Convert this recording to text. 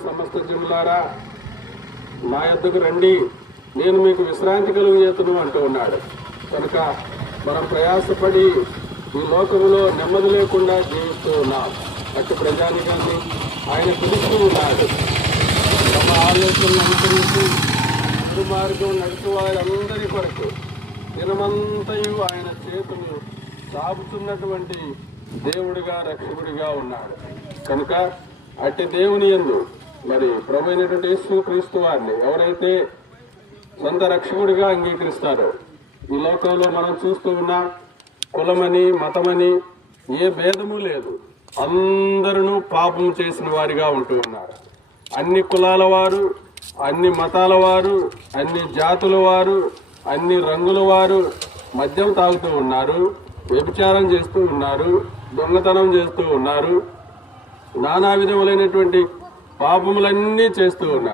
సమస్త జనులారా నా యొద్దకు రండి, నేను మీకు విశ్రాంతి కలుగజేతును అంటూ ఉన్నాడు. కనుక మనం ప్రయాసపడి ఈ లోకములో నెమ్మది లేకుండా జీవిస్తూ ఉన్నాం. అటు ప్రజానికాన్ని ఆయన పిలుస్తూ ఉన్నాడు. తమ ఆలోచనలు అనుసరించి మార్గం నడుచు వారందరి కొరకు దినమంతయు ఆయన చేతులు చాపుతున్నటువంటి దేవుడిగా రక్షకుడిగా ఉన్నాడు. కనుక అట్టి దేవుని యందు మరి ప్రభువైనటువంటి యేసుక్రీస్తు వారిని ఎవరైతే సొంత రక్షకుడిగా అంగీకరిస్తారో, ఈ లోకంలో మనం చూస్తూ ఉన్నాం, కులమని మతమని ఏ భేదము లేదు, అందరూ పాపం చేసిన వారిగా ఉంటూ ఉన్నారు. అన్ని కులాల వారు, అన్ని మతాల వారు, అన్ని జాతుల వారు, అన్ని రంగుల వారు మద్యం తాగుతూ ఉన్నారు, వ్యభిచారం చేస్తూ ఉన్నారు, దొంగతనం చేస్తూ ఉన్నారు, నానా విధములైనటువంటి పాపములన్నీ చేస్తూ ఉన్నారు.